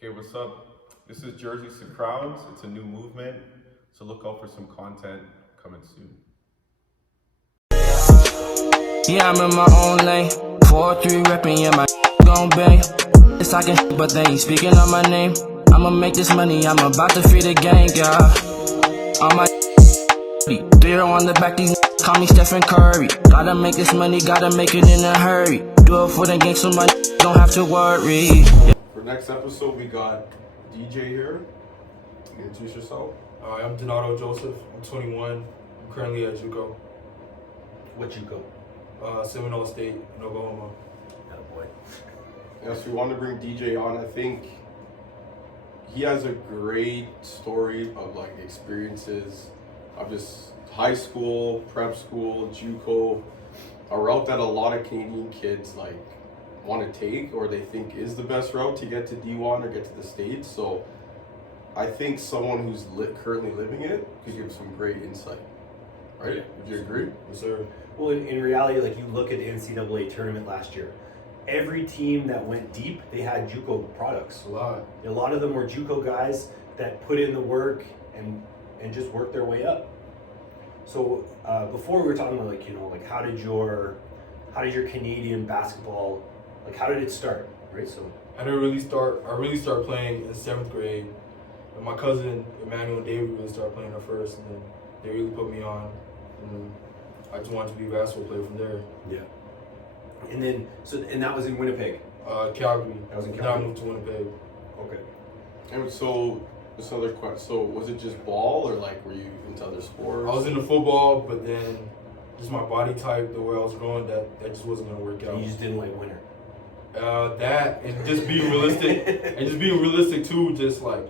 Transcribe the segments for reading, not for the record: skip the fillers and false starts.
Okay, what's up? This is Jerseys to Crowds. It's a new movement, so look out for some content coming soon. Yeah, I'm in my own lane. 4-3 reppin', yeah, my gon' bang. It's talking, but they ain't speaking on my name. I'ma make this money, I'm about to free the gang, yeah. On my 0 on the back, these call me Stephen Curry. Gotta make this money, gotta make it in a hurry. Do it for the gang so my don't have to worry. For next episode, we got DJ here. Introduce yourself. I'm Donato Joseph. I'm 21. I'm currently at JUCO, What you go? Seminole State in Oklahoma. Oh boy. Yes, we wanted to bring DJ on. I think he has a great story of like experiences of just high school, prep school, JUCO, a route that a lot of Canadian kids like want to take or they think is the best route to get to D1 or get to the States. So I think someone who's currently living it could give some great insight. Right? Yeah. Would you agree? Yes, sir. Well, in reality, like you look at the NCAA tournament last year, every team that went deep, they had JUCO products. A lot of them were JUCO guys that put in the work and just worked their way up. So before we were talking about like how did your Canadian basketball, like how did it start, right? So I really started playing in 7th grade. And my cousin Emmanuel and David really started playing at first, and then they really put me on. And then I just wanted to be a basketball player from there. yeah. And then and that was in Winnipeg. Calgary. That was in Then I Calgary. moved to Winnipeg. Okay. And so this other question. So was it just ball or like were you into other sports? I was into football, but then just my body type, the way I was growing, that just wasn't gonna work out. And you just didn't like winter. That and just being realistic, too. Just like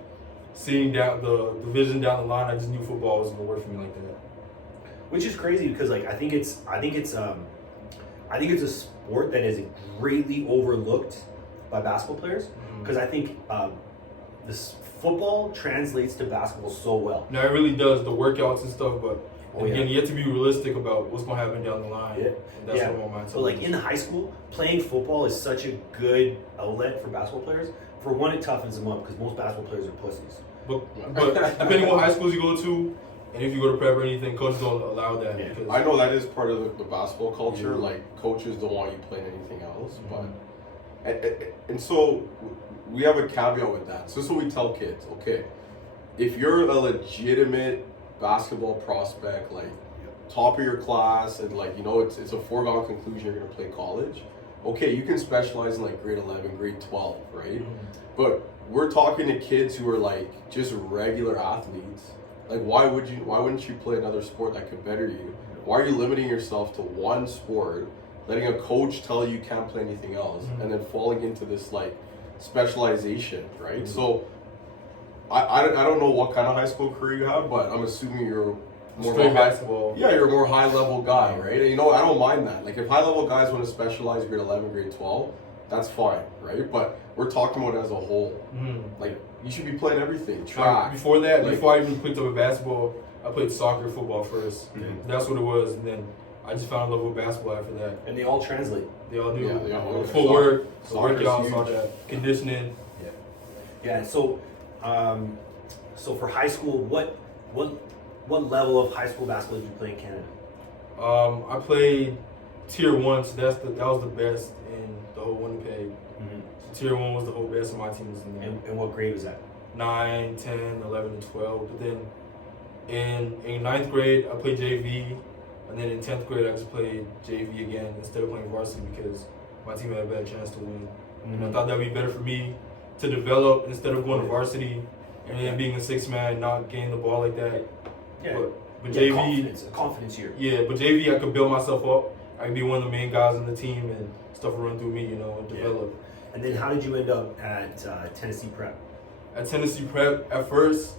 seeing down the vision down the line, I just knew football wasn't gonna work for me like that. Which is crazy because like I think it's a sport that is greatly overlooked by basketball players because I think this football translates to basketball so well. No, it really does, the workouts and stuff, but Yeah. again, you have to be realistic about what's gonna happen down the line. Yeah. And that's Yeah. what my mind So like in high school, playing football is such a good outlet for basketball players. For one, it toughens them up because most basketball players are pussies. But depending on what high schools you go to, and if you go to prep or anything, coaches don't allow that. Yeah. Because I know that is part of the basketball culture. Yeah. Like coaches don't want you playing anything else, Mhm. and so we have a caveat with that. So this is what we tell kids. Okay, if you're a legitimate basketball prospect, like top of your class, and like it's a foregone conclusion you're gonna play college. Okay, you can specialize in like grade 11, grade 12, right? But we're talking to kids who are like just regular athletes. Like why wouldn't you play another sport that could better you? Why are you limiting yourself to one sport, letting a coach tell you can't play anything else, and then falling into this like specialization, right? So I don't know what kind of high school career you have, but I'm assuming you're more straight of a high, basketball. yeah, you're a more high level guy, right? And I don't mind that. Like if high level guys want to specialize grade 11, grade 12, that's fine, right? But we're talking about it as a whole. Like you should be playing everything. Track. Before that, like- before I even picked up a basketball, I played soccer, football first. Mhm. That's what it was, and then I just found love with basketball after that. And they all translate. They all do. Yeah, they all do. Footwork, Soccer's workouts, all huge. that, conditioning. Yeah. So so for high school, what level of high school basketball did you play in Canada? I played tier 1, so that was the best in the whole Winnipeg. So tier 1 was the whole best, and my team was in there. And what grade was that? 9, 10, 11, and 12. But then in 9th grade, I played JV, and then in 10th grade, I just played JV again instead of playing varsity because my team had a better chance to win. And I thought that would be better for me to develop instead of going to varsity and then being a 6-man, not getting the ball like that. Yeah. But Yeah, JV, a confidence year. yeah, but JV, I could build myself up. I could be one of the main guys on the team, and stuff would run through me, and develop. And then how did you end up at Tennessee Prep? At Tennessee Prep, at first,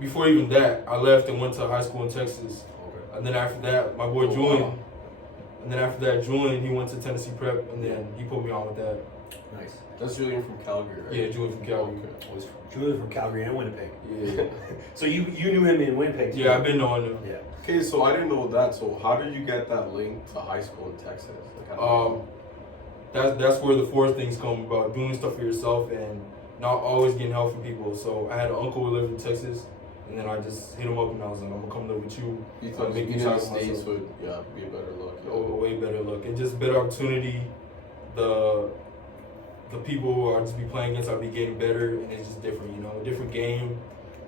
before even that, I left and went to high school in Texas. Okay. And then after that, my boy Oh, Julian. wow. And then after that, Julian, he went to Tennessee Prep, and then he put me on with that. Nice. That's Julian from Calgary, right? Yeah, Julian from Calgary. Okay. Was Julian from Calgary and Winnipeg. Yeah, So you knew him in Winnipeg too? yeah, I've been knowing him. Yeah. Okay, so I didn't know that. So how did you get that link to high school in Texas? Like, That's where the force things come about, doing stuff for yourself and not always getting help from people. So I had an uncle who lived in Texas, and then I just hit him up and I was like, I'm gonna come live with you. You thought make being me in the tackle States myself. would be a better look. A way better look and just better opportunity. The people who I just be playing against, I'll be getting better, and it's just different, you know, a different game.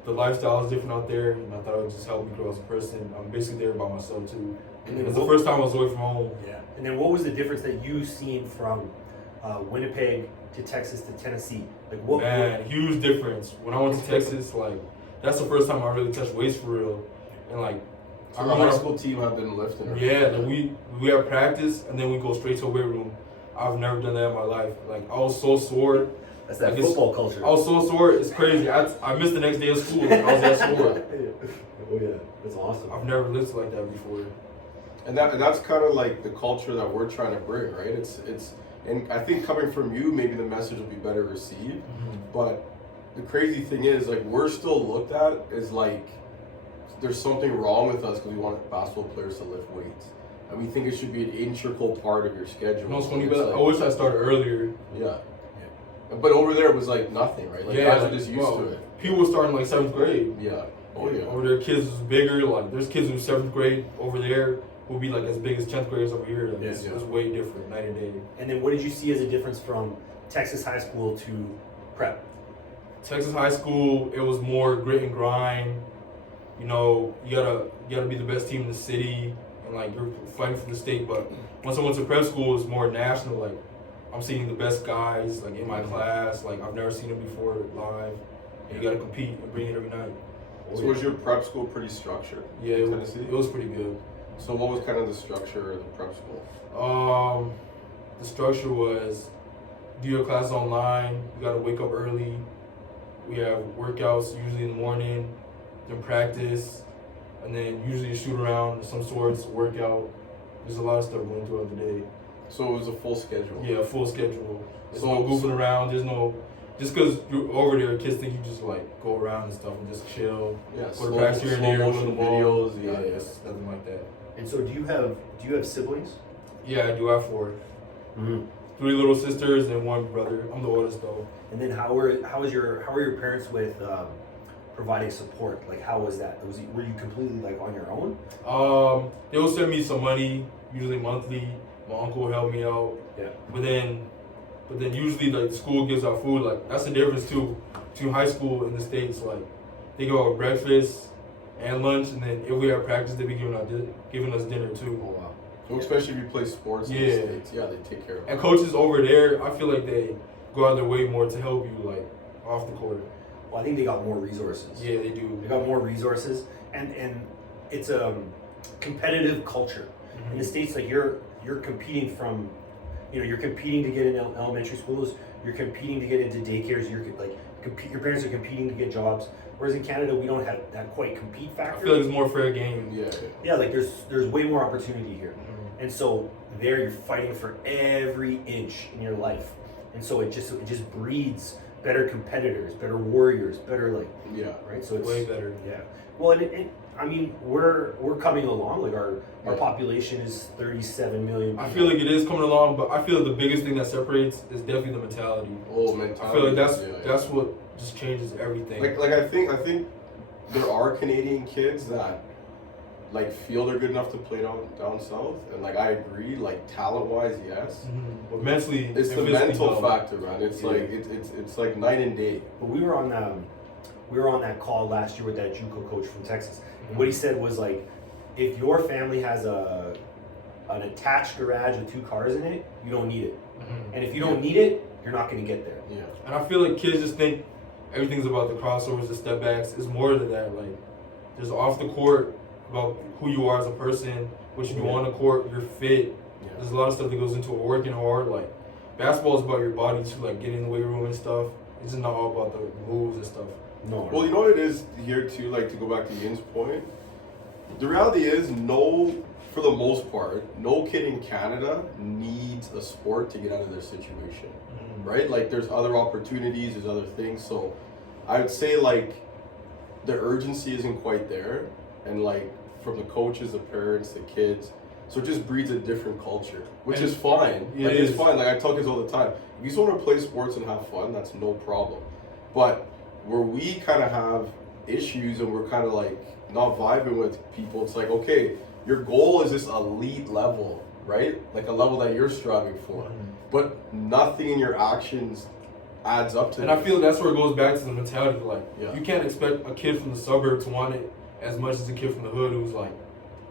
The lifestyle is different out there, and I thought it would just help me grow as a person. I'm basically there by myself too. And then It's the first time I was away from home. Yeah. And then what was the difference that you seen from Winnipeg to Texas to Tennessee? Like what? Man, huge difference. When I went to Texas, like that's the first time I really touched weights for real, and like So the high school team have been lifting. yeah, like we have practice and then we go straight to a weight room. I've never done that in my life. Like I was so sore. That's that Like, football culture. I was so sore. It's crazy. I missed the next day of school. I was that sore. Oh yeah, that's awesome. I've never lived like that before. And that's kind of like the culture that we're trying to bring, right? It's and I think coming from you, maybe the message will be better received. But the crazy thing is, like, we're still looked at as like there's something wrong with us because we want basketball players to lift weights, and we think it should be an integral part of your schedule. You know what's funny It's about it? I wish I started earlier. Yeah. But over there it was like nothing, right? Like guys are just used bro, to it. People were starting like 7th grade. Yeah. Oh yeah. Over there, kids was bigger. Like there's kids who 7th grade over there will be like as big as 10th graders over here. Like, it's way different, night and day. And then what did you see as a difference from Texas high school to prep? Texas high school, it was more grit and grind. You know, you gotta be the best team in the city, and like you're fighting for the state. But once I went to prep school, it's more national. Like I'm seeing the best guys like in my class. Like I've never seen them before live. And you gotta compete and bring it every night. So was your prep school pretty structured? Yeah, in it Tennessee? was pretty good. So what was kind of the structure of the prep school? The structure was do your classes online. You gotta wake up early. We have workouts usually in the morning, then practice, and then usually a shoot around of some sorts, workout. There's a lot of stuff going throughout the day. So it was a full schedule. Yeah, full schedule. There's So- no goofing around. There's no just because you're over there, kids think you just like go around and stuff and just chill. Yeah. Go to practice here and there, slow go to the motion ball. videos. Yeah. It's nothing like that. And so do you have siblings? Yeah, I do have 4. Mm-hmm. 3 little sisters and 1 brother. I'm the oldest though. And then how were your parents with providing support? Like how was that? Were you completely like on your own? They will send me some money, usually monthly. My uncle will help me out. Yeah. But then usually like the school gives out food. Like that's the difference too between high school in the States. Like they go out breakfast and lunch, and then if we have practice, they be giving us dinner too. Oh wow. Well, especially if you play sports in the Yeah. States. Yeah, they take care of it. And coaches over there, I feel like they go out of their way more to help you like off the court. Well, I think they got more resources. Yeah, they do. They got more resources, and it's a competitive culture. In the States, like you're competing from, you're competing to get in elementary schools. You're competing to get into daycares. Your parents are competing to get jobs. Whereas in Canada, we don't have that quite compete I factor. feel like it's more fair game. Yeah. Yeah, like there's way more opportunity here, and so there you're fighting for every inch in your life, and so it just breeds better competitors, better warriors, better like Yeah. right. So it's Way better. Yeah. Well, and I mean we're coming along. Like our Yeah. population is 37 million. I feel like it is coming along, but I feel the biggest thing that separates is definitely the mentality. Oh, mentality. I feel like yeah. that's what just changes everything. Like I think there are Canadian kids that like feel they're good enough to play down south, and like I agree, like talent wise, yes. But mentally, It's the and physically, mental no. factor, man. It's Yeah. like it's like night and day. But we were on that call last year with that JUCO coach from Texas. And what he said was like, if your family has an attached garage with 2 cars in it, you don't need it. And if you don't need it, you're not going to get there. Yeah. And I feel like kids just think everything's about the crossovers, the step backs. It's more than that. Like, there's off the court about who you are as a person, what you do on the court, you're fit. Yeah. There's a lot of stuff that goes into it, working hard. Like, basketball is about your body too, like getting in the weight room and stuff. It's just not all about the moves and stuff. No. Well, you know what it is here too. Like to go back to Yin's point, the reality is for the most part, no kid in Canada needs a sport to get out of their situation, right? Like there's other opportunities, there's other things. So I would say like the urgency isn't quite there, and like from the coaches, the parents, the kids. So it just breeds a different culture, which is fine. Yeah, Like it it's is. fine. Like I tell kids all the time, if you just want to play sports and have fun, that's no problem. But where we kind of have issues and we're kind of like not vibing with people, it's like, okay, your goal is this elite level, right? Like a level that you're striving for, but nothing in your actions adds up to And this. I feel that's where it goes back to the mentality. Like, Yeah. you can't expect a kid from the suburb to want it as much as a kid from the hood who's like,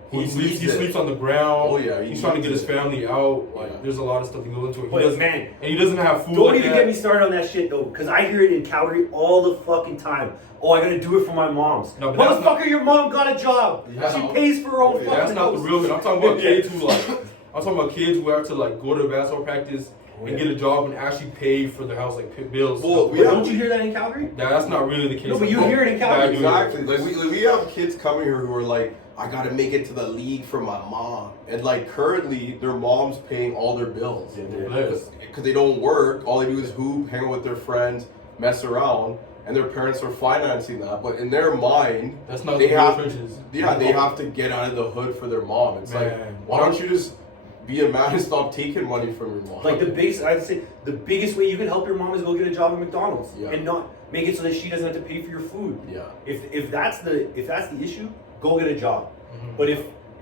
He he needs it. sleeps on the ground. Oh, yeah, he he's trying to get needs his it. family out. Like, Yeah. there's a lot of stuff that goes into it. But man, And he doesn't have food. don't like even that. get me started on that shit though, because I hear it in Calgary all the fucking time. Oh, I gotta do it for my mom's. No, but that's Motherfucker, your mom got a job. Yeah. She pays for her own fucking That's not the house. real kid. I'm talking about kids who like, I'm talking about kids who have to like go to basketball practice and get a job and actually pay for their house, like pay bills. Well, we Don't you hear that in Calgary? That's not really the case. No, but you hear it in Calgary. Yeah, I do. Exactly. Like we have kids coming here who are like, I gotta make it to the league for my mom, and like currently their mom's paying all their bills Yes. because they don't work. All they do is hoop, hang out with their friends, mess around, and their parents are financing that. But in their mind, That's not they the real have trenches. they have to get out of the hood for their mom. It's like, Man. why don't you just be a man and stop taking money from your mom? Like I'd say the biggest way you can help your mom is go get a job at McDonald's Yeah. and not make it so that she doesn't have to pay for your food. Yeah. If that's the issue, go get a job. Mm-hmm. But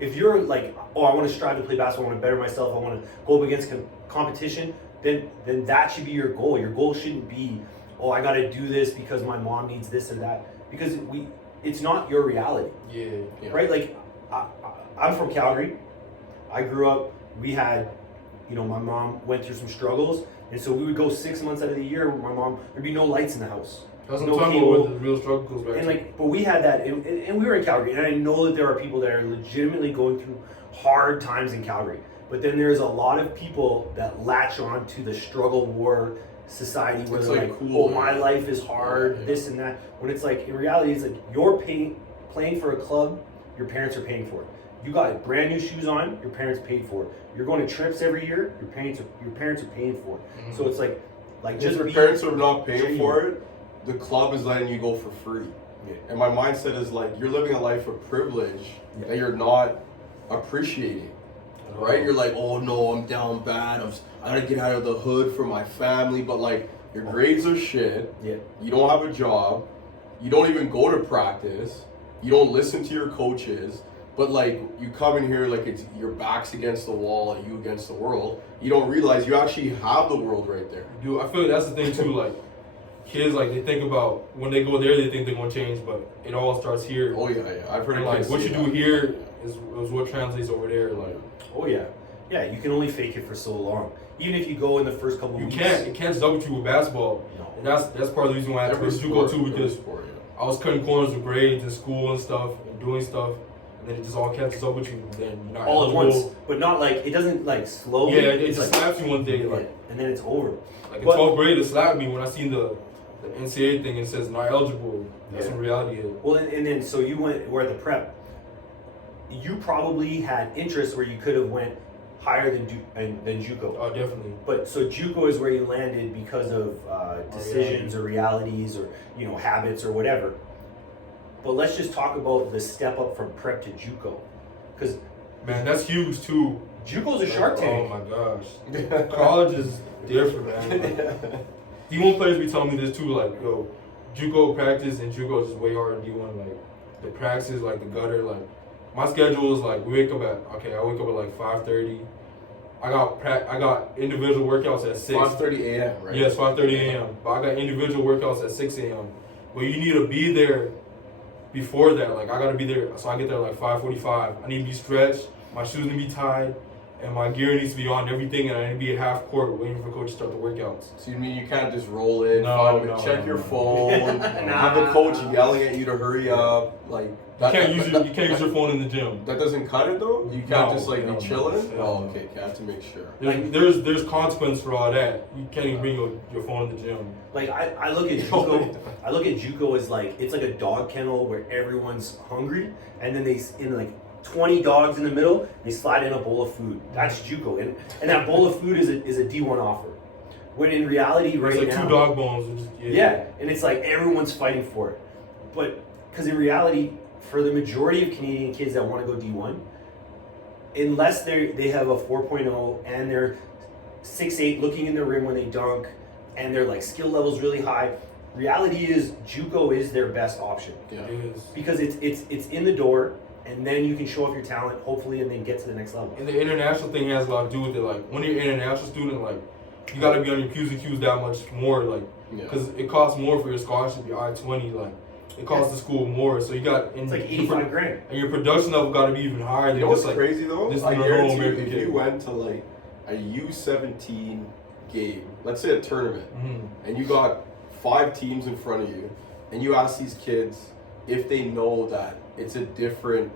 if you're like, oh, I want to strive to play basketball, I want to better myself, I want to go up against competition, then that should be your goal. Your goal shouldn't be, oh, I got to do this because my mom needs this or that, because it's not your reality, Yeah. right? Like I'm from Calgary. I grew up. We had, my mom went through some struggles, and so we would go 6 months out of the year. My mom, there'd be no lights in the house. That's what No I'm talking cable. about where the real struggle goes back And to. like, but we had that, and we were in Calgary, and I know that there are people that are legitimately going through hard times in Calgary. But then there's a lot of people that latch on to the struggle war society where It's they're like like, cool, oh, my man. life is hard, Yeah. this and that. When it's like, in reality, it's like you're playing for a club, your parents are paying for it. You got brand new shoes on, your parents paid for it. You're going to trips every year, your parents are paying for it. So it's like If just your be parents are not paying genuine. for it, the club is letting you go for free. And my mindset is like, you're living a life of privilege that you're not appreciating, right? You're like, oh no, I'm down bad. I gotta get out of the hood for my family. But like, your grades are shit. Yeah. You don't have a job. You don't even go to practice. You don't listen to your coaches. But like, you come in here like it's your back's against the wall and you against the world. You don't realize you actually have the world right there. Dude, I feel like that's the thing too. Like, kids, like, they think about when they go there, they think they're gonna change, but it all starts here. Oh yeah, I've heard And of like, kids what say you do that. here is what translates over there. Like, Oh yeah, you can only fake it for so long. Even if you go in the first couple you weeks. can't double you with basketball. No. And that's part of the reason why I had to Every go to JUCO too, every because sport, yeah. I was cutting corners with grades in school and stuff and doing stuff, and then it just all catches up with you. And then you're not all at eligible. once, but not like it doesn't like slowly. Yeah, it it's just like, slaps you one day. Like, and then it's over. like in But- 12th grade, it slapped me when I seen the NCAA thing and it says not eligible. That's Yeah. what reality is. Well, and then so you were at the prep. You probably had interests where you could have went higher than JUCO. Oh, definitely. But so JUCO is where you landed because of decisions or realities or habits or whatever. But let's just talk about the step up from prep to JUCO, because Man, that's huge too. JUCO's a Shark Tank. Oh my gosh. College is different, man. D1 players be telling me this too, like, yo, JUCO practice and JUCO is just way harder than D1. Like, the practice, like the gutter, like, my schedule is like, I wake up at like 5:30. I got individual workouts at 6. 5:30 a.m. right? Yes, 5:30 a.m. But I got individual workouts at 6 a.m. But you need to be there before that. Like, I gotta be there, so I get there like 5:45. I need to be stretched, my shoes need to be tied, and my gear needs to be on everything, and I need to be at half court waiting for coach to start the workouts. So you mean you can't just roll in, No, check your no. phone, have the coach yelling at you to hurry up, like You can't use your phone in the gym. That doesn't cut it though. You can't No, just like no, be chilling. no. Oh, okay. I have to make sure. There's consequence for all that. You can't even bring your phone in the gym. Like I look at JUCO, I look at JUCO as like it's like a dog kennel where everyone's hungry, and then they in like 20 dogs in the middle, they slide in a bowl of food. That's JUCO, and that bowl of food is a D1 offer. When in reality, right It's like now, 2 dog bones. Which is, yeah, and it's like everyone's fighting for it. But because in reality, for the majority of Canadian kids that want to go D1, unless they have a 4.0 and they're 6'8", looking in the rim when they dunk, and their like skill level's really high, reality is JUCO is their best option Yeah. It is. because it's in the door, and then you can show off your talent, hopefully, and then get to the next level. And the international thing has a lot to do with it. Like when you're an international student, like you gotta be on your Q's and Q's that much more, like Yeah. because it costs more for your scholarship, your I-20, like it costs the school more. So you got It's like 85 grand. and your production level got to be even higher than You know what's just like crazy though? just I a normal guarantee you, American if kid. you went to like a U17 game, let's say a tournament, and you got 5 teams in front of you, and you ask these kids if they know that it's a different,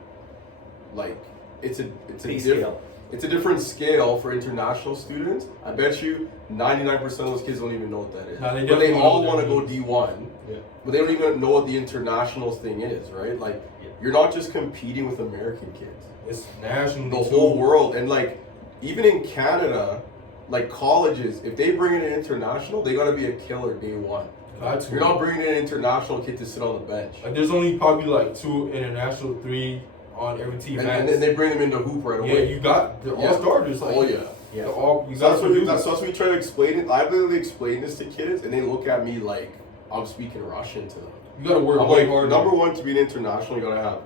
like it's a Pay different scale. it's a different scale for international students. I bet you 99% of those kids don't even know what that is. Nah, they but definitely they don't all know what want to that go means. D1. Yeah. But they don't even know what the internationals thing is, right? Like, you're not just competing with American kids. It's national. The too. whole world. And, like, even in Canada, like, colleges, if they bring in an international, they got to be a killer day one. Got to. You're not bringing in an international kid to sit on the bench. Like there's only probably like 2 international, 3 on every team. And then they bring them into hoop right yeah, away. you got they're all starters. Like, Oh, yeah. Yeah. they're all you So got that's to what, do. that's what we try to explain it. I literally explain this to kids, and they look at me like I'm speaking Russian to them. You got to work I'm way like, harder. number one, to be an international, you gotta have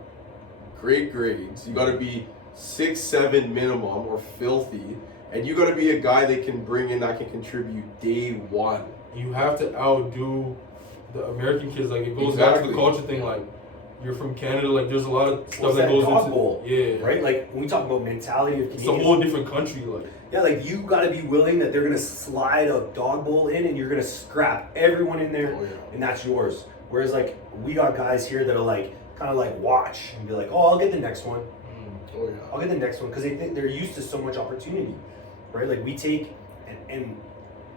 great grades. You gotta be 6'7" minimum or filthy, and you gotta be a guy they can bring in that can contribute day one. You have to outdo the American kids. Like it goes back to the Exactly. culture thing. Like you're from Canada. Like there's a lot of stuff What's that that goes dog into bowl? yeah, Right? Like when we talk about mentality of It's Canadians. a whole different country. Like Yeah, like you got to be willing that they're gonna slide a dog bowl in, and you're gonna scrap everyone in there, Oh, yeah. and that's yours. Whereas like we got guys here that are like kind of like watch and be like, oh, I'll get the next one. Oh I'll yeah. get the next one because they think they're used to so much opportunity, right? Like we take and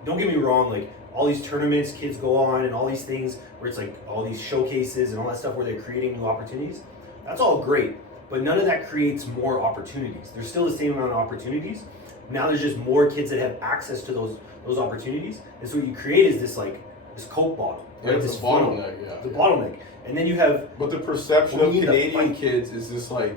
don't get me wrong, like all these tournaments kids go on and all these things where it's like all these showcases and all that stuff where they're creating new opportunities. That's all great, but none of that creates more opportunities. There's still the same amount of opportunities. Now there's just more kids that have access to those opportunities, and so what you create is this like this Coke bottle, Yeah, right? it's This a bottleneck, yeah. the bottleneck, and then you have But the perception Well, of we need to Canadian fight. kids is just like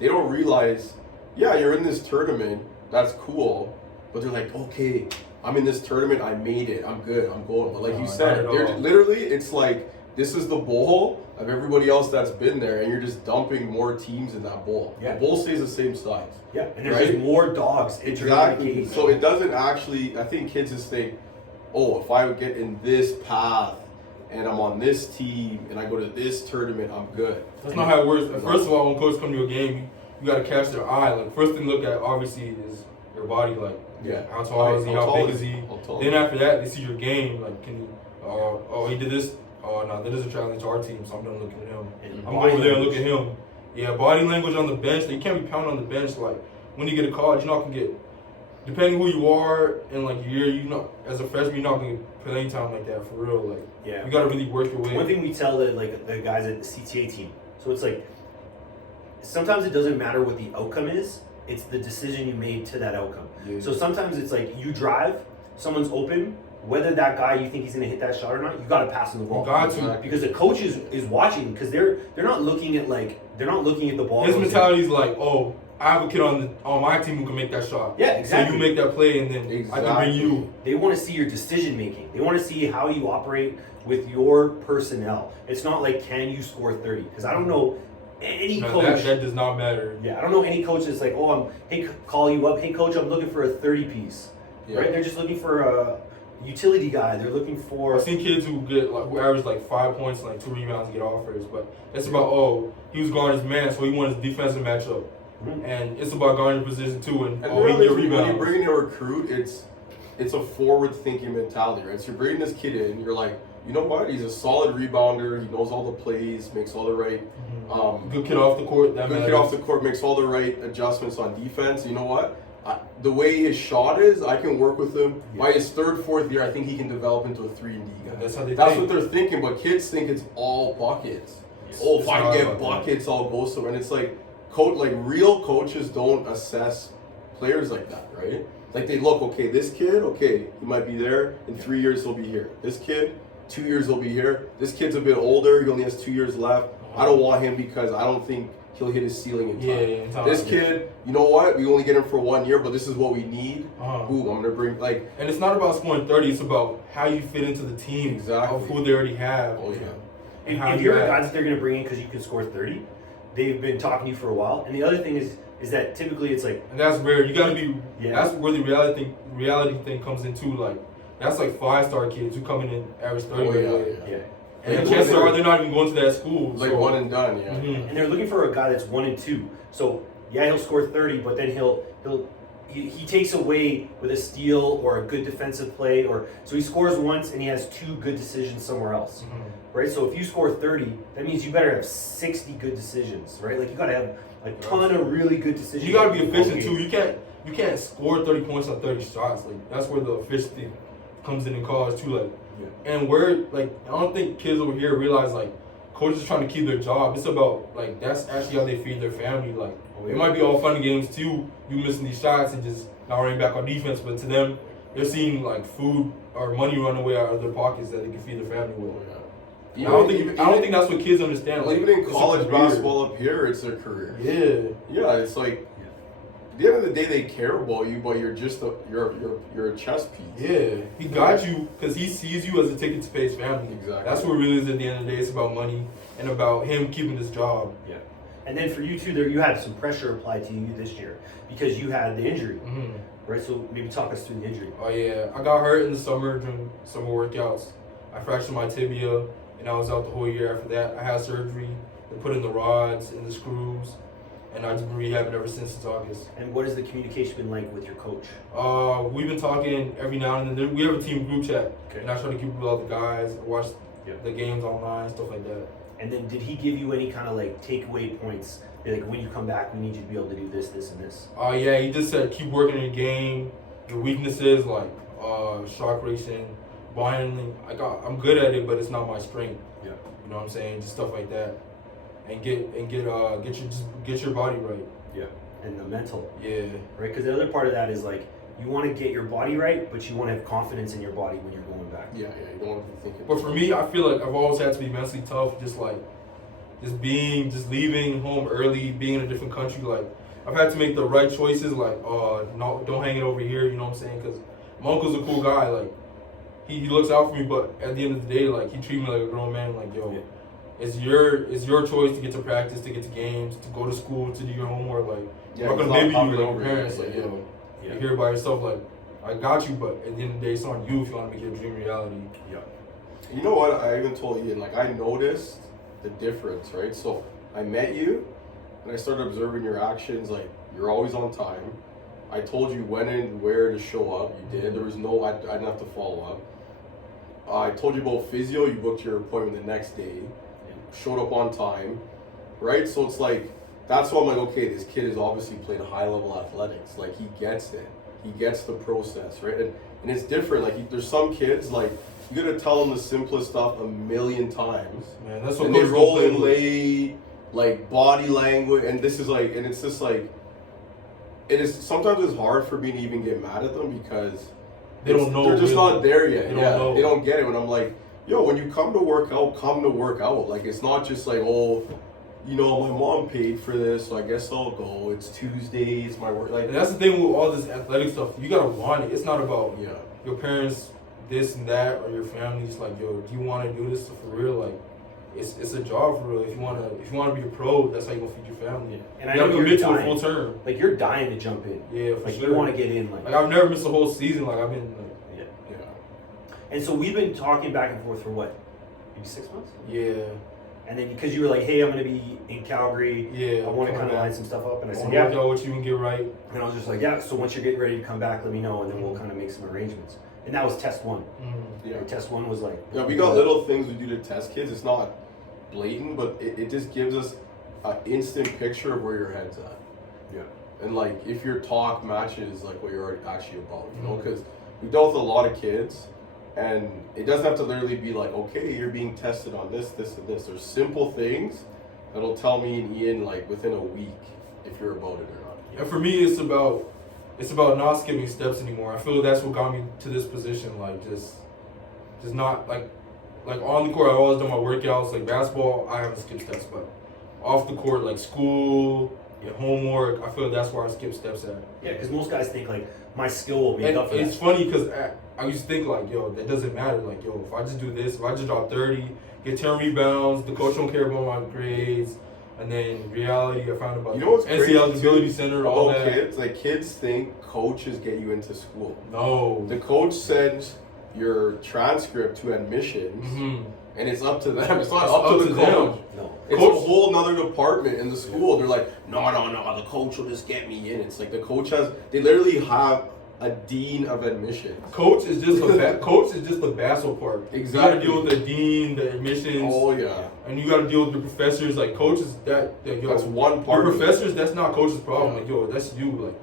they don't realize, yeah, you're in this tournament, that's cool, but they're like, okay, I'm in this tournament, I made it, I'm good, I'm going. But like you No, said, not at they're all. literally, it's like this is the bowl of everybody else that's been there, and you're just dumping more teams in that bowl. Yeah. The bowl stays the same size. yeah, and there's Right? just more dogs entering the Exactly. cage. So it doesn't actually. I think kids just think, oh, if I would get in this path and I'm on this team and I go to this tournament, I'm good. that's not how it works. First of all, when coaches come to a game, you got to catch their eye. Like first thing to look at obviously is your body. Like Yeah. how tall is he? How big is he? How tall Then is he? after that, they see your game. Like can he? Oh, he did this. Oh no, that doesn't translate to our team. So I'm done looking at him. And I'm body over there and look language. at him. Yeah, body language on the bench. Like, you can't be pounding on the bench. Like when you get a call, you're not gonna get. Depending who you are in like a year, you know, as a freshman, you're not gonna get playing time like that for real. Like Yeah. you gotta really work your way. One thing we tell the guys at the CTA team, so it's like sometimes it doesn't matter what the outcome is, it's the decision you made to that outcome. Yeah. So sometimes it's like you drive, someone's open, whether that guy you think he's gonna hit that shot or not, you gotta pass him the ball. You got to. Exactly. Because the coach is watching because they're not looking at the ball. His and saying, mentality is like, oh, I have a kid on my team who can make that shot. Yeah, exactly. So you make that play, and then I can bring you. They want to see your decision making. They want to see how you operate with your personnel. It's not like can you score 30? Because I don't know any No, coach. that does not matter. Yeah, I don't know any coach that's like, oh, call you up. Hey, coach, I'm looking for a 30 piece. Yeah. Right? They're just looking for a utility guy. They're looking for. I've seen kids who average like 5 points and like 2 rebounds and get offers, but it's about he was guarding his man, so he wanted his defensive matchup, Mhm. and it's about guarding your position too, and And he really, get when you rebounds. bring in a recruit, it's a forward-thinking mentality, right? So you're bringing this kid in, you're like, you know what? He's a solid rebounder. He knows all the plays, makes all the right. Good kid off the court. That Good matters. kid off the court, makes all the right adjustments on defense. You know what? The way his shot is, I can work with him. Yeah. By his third, fourth year, I think he can develop into a 3-and-D guy. That's how they That's think. what they're thinking, but kids think it's all buckets. Yes. Oh, if It's I not get about that. buckets, I'll go somewhere. And it's like, real coaches don't assess players like that, right? Like they look, okay, this kid, okay, he might be there. In 3 years, he'll be here. This kid, 2 years, he'll be here. This kid's a bit older. He only has 2 years left. I don't want him because I don't think he'll hit his ceiling in time. in time. This kid, you know what? We only get him for 1 year, but this is what we need. Boom, I'm gonna bring like. And it's not about scoring 30. It's about how you fit into the team of who they already have. Oh yeah. And if you're a guy that they're going to bring in because you can score 30, they've been talking to you for a while. And the other thing is that typically it's like, and that's rare. You gotta be. That's where the reality thing comes in too. Like that's like 5-star kids who come in and average 30. And the chances are they're not even going to that school. Like one and done, yeah. Mm-hmm. And they're looking for a guy that's 1 and 2. So yeah, he'll score 30, but then he takes away with a steal or a good defensive play, or so he scores once and he has 2 good decisions somewhere else, right? So if you score 30, that means you better have 60 good decisions, right? Like you gotta have a ton of really good decisions. You gotta be efficient too. You can't score 30 points on 30 shots. Like that's where the efficiency comes in and calls too. Like. And we're like, I don't think kids over here realize like coaches are trying to keep their job. It's about like that's actually how they feed their family. Like it might be all fun and games too, you missing these shots and just not running back on defense, but to them, they're seeing like food or money run away out of their pockets that they can feed their family with. I don't think that's what kids understand. Like, even in college basketball up here, it's their career. Yeah, it's like. At the end of the day, they care about you, but you're just you're a chess piece. Yeah, he got you because he sees you as a ticket to pay his family. Exactly. That's what it really is at the end of the day. It's about money and about him keeping his job. Yeah. And then for you too, you had some pressure applied to you this year because you had the injury, right? So maybe talk us through the injury. Oh yeah, I got hurt in the summer during summer workouts. I fractured my tibia, and I was out the whole year after that. I had surgery. They put in the rods and the screws. And I've been rehabbing ever since August. And what has the communication been like with your coach? We've been talking every now and then. We have a team group chat, and I try to keep with all the guys, watch the games online, stuff like that. And then did he give you any kind of like takeaway points? Like when you come back, we need you to be able to do this, this, and this. Yeah, he just said keep working in the game. Your weaknesses like shock racing, binding. I'm good at it, but it's not my strength. Yeah, you know what I'm saying? Just stuff like that. And get your body right. Yeah. And the mental. Yeah. Right? Because the other part of that is like you want to get your body right, but you want to have confidence in your body when you're going back. Yeah. You don't want to be thinking. But for me, I feel like I've always had to be mentally tough. Just leaving home early, being in a different country. Like I've had to make the right choices. Like no, don't hang it over here. You know what I'm saying? Because my uncle's a cool guy. Like he looks out for me, but at the end of the day, like he treats me like a grown man. Like yo. Yeah. It's your choice to get to practice, to get to games, to go to school, to do your homework. Like, I'm not gonna baby you like your parents. Like, you're here by yourself. Like, I got you, but at the end of the day, it's on you if you want to make your dream reality. Yeah. You know what? I even told Ian, like, I noticed the difference, right? So, I met you, and I started observing your actions. Like, you're always on time. I told you when and where to show up. You did. There was no, I didn't have to follow up. I told you about physio. You booked your appointment the next day. Showed up on time, right? So it's like, that's why I'm like, okay, this kid is obviously playing high level athletics. Like he gets it. He gets the process, right? And it's different. Like there's some kids, like you gotta tell them the simplest stuff a million times. Man, that's what and they roll in late, like body language, and this is like, and it's just like, it is, sometimes it's hard for me to even get mad at them because they don't know. They're just not there yet. They don't know. They don't get it. When I'm like, yo, when you come to work out. Like, it's not just like, oh, you know, my mom paid for this, so I guess I'll go. It's Tuesdays, my work. Like, and that's the thing with all this athletic stuff. You gotta want it. It's not about your parents, this and that, or your family. It's like, yo, do you want to do this for real? Like, it's a job for real. If you wanna be a pro, that's how you gonna feed your family. And I know you're commit to it full term. Like you're dying to jump in. Yeah, for like sure. You want to get in. Like I've never missed a whole season. Like I've been. Like, And so we've been talking back and forth for what, maybe 6 months? Yeah. And then because you were like, hey, I'm gonna be in Calgary. Yeah. I want to kind of line some stuff up. And I said, work out what you can get right. And I was just like, yeah. So once you're getting ready to come back, let me know, and then we'll kind of make some arrangements. And that was test one. Yeah. And test one was like. Yeah, we got little things we do to test kids. It's not blatant, but it just gives us an instant picture of where your head's at. Yeah. And like if your talk matches like what you're actually about, you know, because we dealt with a lot of kids. And it doesn't have to literally be like, okay, you're being tested on this, this, and this. There's simple things that'll tell me and Ian like within a week if you're about it or not. And for me, it's about not skipping steps anymore. I feel that's what got me to this position. Like just not like like on the court, I always done my workouts. Like basketball, I haven't skipped steps, but off the court, like school, homework, I feel like that's where I skip steps at. Yeah, because most guys think like my skill will make And up for it's that. funny because I used to think like, yo, that doesn't matter. Like, yo, if I just do this, if I just drop 30, get 10 rebounds, the coach don't care about my grades. And then reality, I found about You know what's crazy NC Eligibility Center, all about that. kids? Like kids think coaches get you into school. No. The coach sends your transcript to admissions, and it's up to them. It's not up to the coach. No. It's Coach- a whole nother department in the school. They're like, no, the coach will just get me in. It's like the coach they literally have a dean of admissions. Coach is just the basel part. Exactly. You gotta deal with the dean, the admissions. Oh yeah. And you gotta deal with the professors. Like coaches, yo, That's one part. The of it. professors, that's not coach's problem. Like, yo, that's you. Like,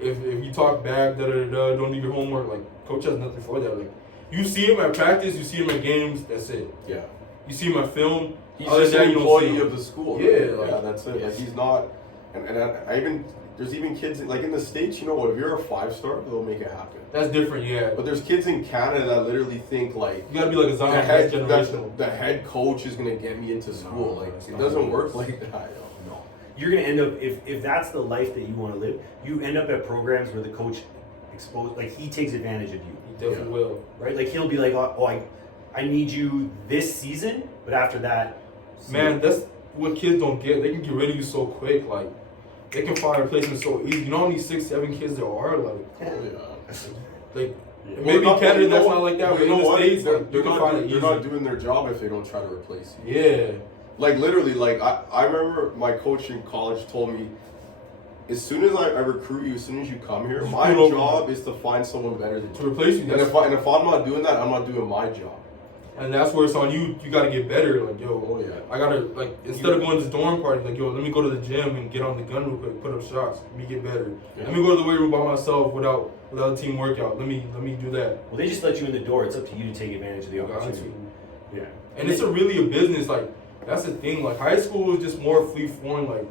Yeah. if you talk back, don't do your homework. Like, coach has nothing for that. Like, you see him at practice, you see him at games. That's it. Yeah. You see him at film. He's other just than an that, you don't see employee him. of the school. Yeah, Yeah, like- that's it. yeah. Like he's not. And I even there's even kids like in the States. You know what? If you're a 5-star, they'll make it happen. That's different, yeah. But there's kids in Canada that literally think like You gotta be like a the Zion, head, that's generational. the head coach is gonna get me into school. Like it's it not doesn't how it work works. like that. No. You're gonna end up if that's the life that you want to live, you end up at programs where the coach he takes advantage of you. He definitely will. Right? Like he'll be like, I need you this season, but after that, Man, that's what kids don't get. They can get rid of you so quick. Like, they can find replacements so easy. You know how many 6, 7 kids there are? Like, Oh yeah. like Yeah. maybe Well, Canada, you know that's what? not like that. Well, But you in know the what? States, They're, like, they're you can not, find it they're easy. not doing their job if they don't try to replace you. Yeah. Like literally, like I remember my coach in college told me, as soon as I recruit you, as soon as you come here, Just my put it over. job is to find someone better than To you. replace you. And That's, if I'm not doing that, I'm not doing my job. and that's where it's on you. You gotta get better. Like, yo, Oh yeah. I gotta, like, instead of going to dorm party, like, yo, let me go to the gym and get on the gun real quick, put up shots, let me get better. Yeah. Let me go to the weight room by myself without a team workout. Let me do that. well, they just let you in the door. It's up to you to take advantage of the Got opportunity. to. Yeah. And it's really a business. Like, that's the thing. Like, high school was just more free flowing. Like,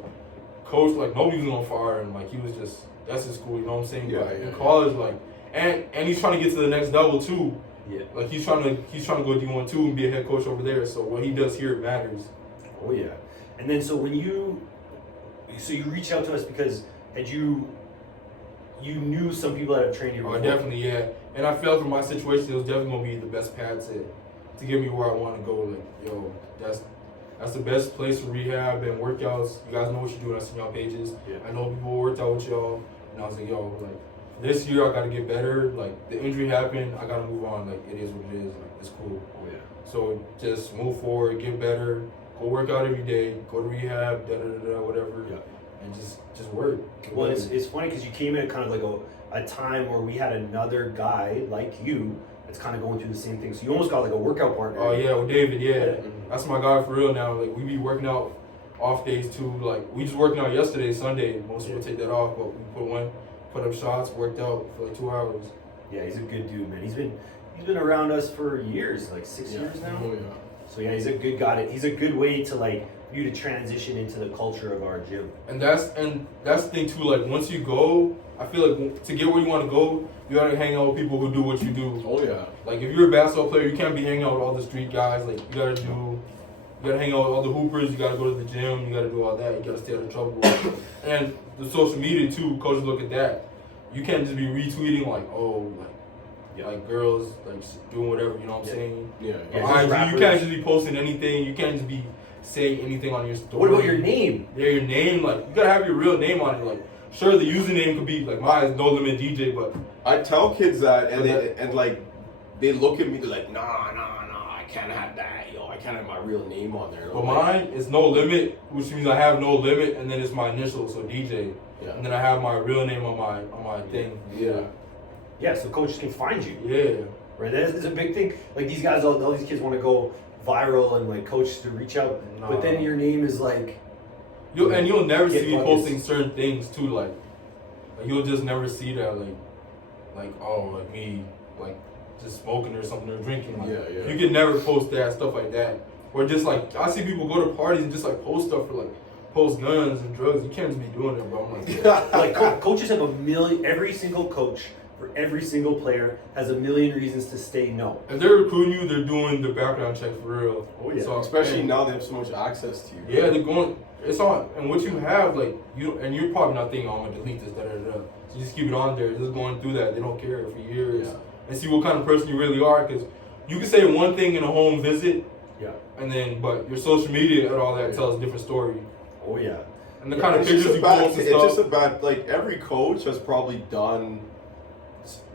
coach, like, nobody was gonna fire him. Like, he was just, that's his school, you know what I'm saying? Yeah, But yeah, in yeah. college, like, and he's trying to get to the next level too. Yeah. Like, he's trying to go D1 too and be a head coach over there. So what he does here matters. Oh yeah. And then so when you reached out to us because you knew some people that have trained you Oh, before. definitely, yeah. And I felt for my situation, it was definitely gonna be the best path to get me where I want to go. Like, yo, that's the best place for rehab and workouts. You guys know what you're doing. I see y'all pages. Yeah. I know people worked out with y'all, and I was like, yo, like this year I gotta get better. Like the injury happened, I gotta move on. Like it is what it is. Like it's cool. Oh yeah. So just move forward, get better, go work out every day, go to rehab, whatever, Yeah. and just work. Get Well, better. it's funny because you came in at kind of like a time where we had another guy like you that's kind of going through the same thing. So you almost got like a workout partner. Oh yeah, well David, yeah. Mhm. That's my guy for real now. Like we be working out off days too. Like we just working out yesterday, Sunday. Most people take that off, but we put up shots, worked out for like 2 hours. Yeah, he's a good dude, man. He's been around us for years, like 6 Yeah. years now. Oh yeah. So yeah, he's a good guy. He's a good way to like you to transition into the culture of our gym. And that's the thing too. Like once you go, I feel like to get where you want to go, you gotta hang out with people who do what you do. Oh yeah. Like if you're a basketball player, you can't be hanging out with all the street guys. Like you gotta hang out with all the hoopers. You gotta go to the gym. You gotta do all that. You gotta stay out of trouble. And the social media too. Coaches look at that. You can't just be retweeting like, oh, like girls like doing whatever. You know what I'm saying? Yeah. Yeah, yeah. just IG, you rappers. can't just be posting anything. You can't just be saying anything on your story. What about your name? Yeah, your name. Like you gotta have your real name on it. Like sure, the username could be like mine is No Limit DJ, but I tell kids that, and But and like they look at me, they're like, nah, I can't have that, yo. I can't have my real name on there. but I'm like, mine is No Limit, which means I have no limit, and then it's my initial, so DJ, Yeah. and then I have my real name on my thing. Yeah. Yeah, so coaches can find you. Yeah. Right, that's a big thing. Like these guys, all these kids want to go viral and like coaches to reach out, Nah. but then your name is like, You'll never Get see me buckets. posting certain things too. Like you'll just never see that. Like oh, like me, like just smoking or something or drinking. Like, Yeah. You can never post that stuff like that. Or just like I see people go to parties and just like post stuff for like post guns and drugs. You can't just be doing that, bro. I'm like, like coaches have a million. Every single coach for every single player has a million reasons to say no. If they're recruiting you, they're doing the background check for real. Oh yeah. So, Especially now they have so much access to you. Yeah, they're going. It's on, and what you have, like you're probably not thinking, "Oh, I'm gonna delete this." Da da da. So you just keep it on there. Just going through that. They don't care for years, and see what kind of person you really are. Because you can say one thing in a home visit, and then but your social media and all that tells a different story. Oh yeah. And the kind of It's pictures just you a bad, post and it's stuff. just a bad, like, every coach has probably done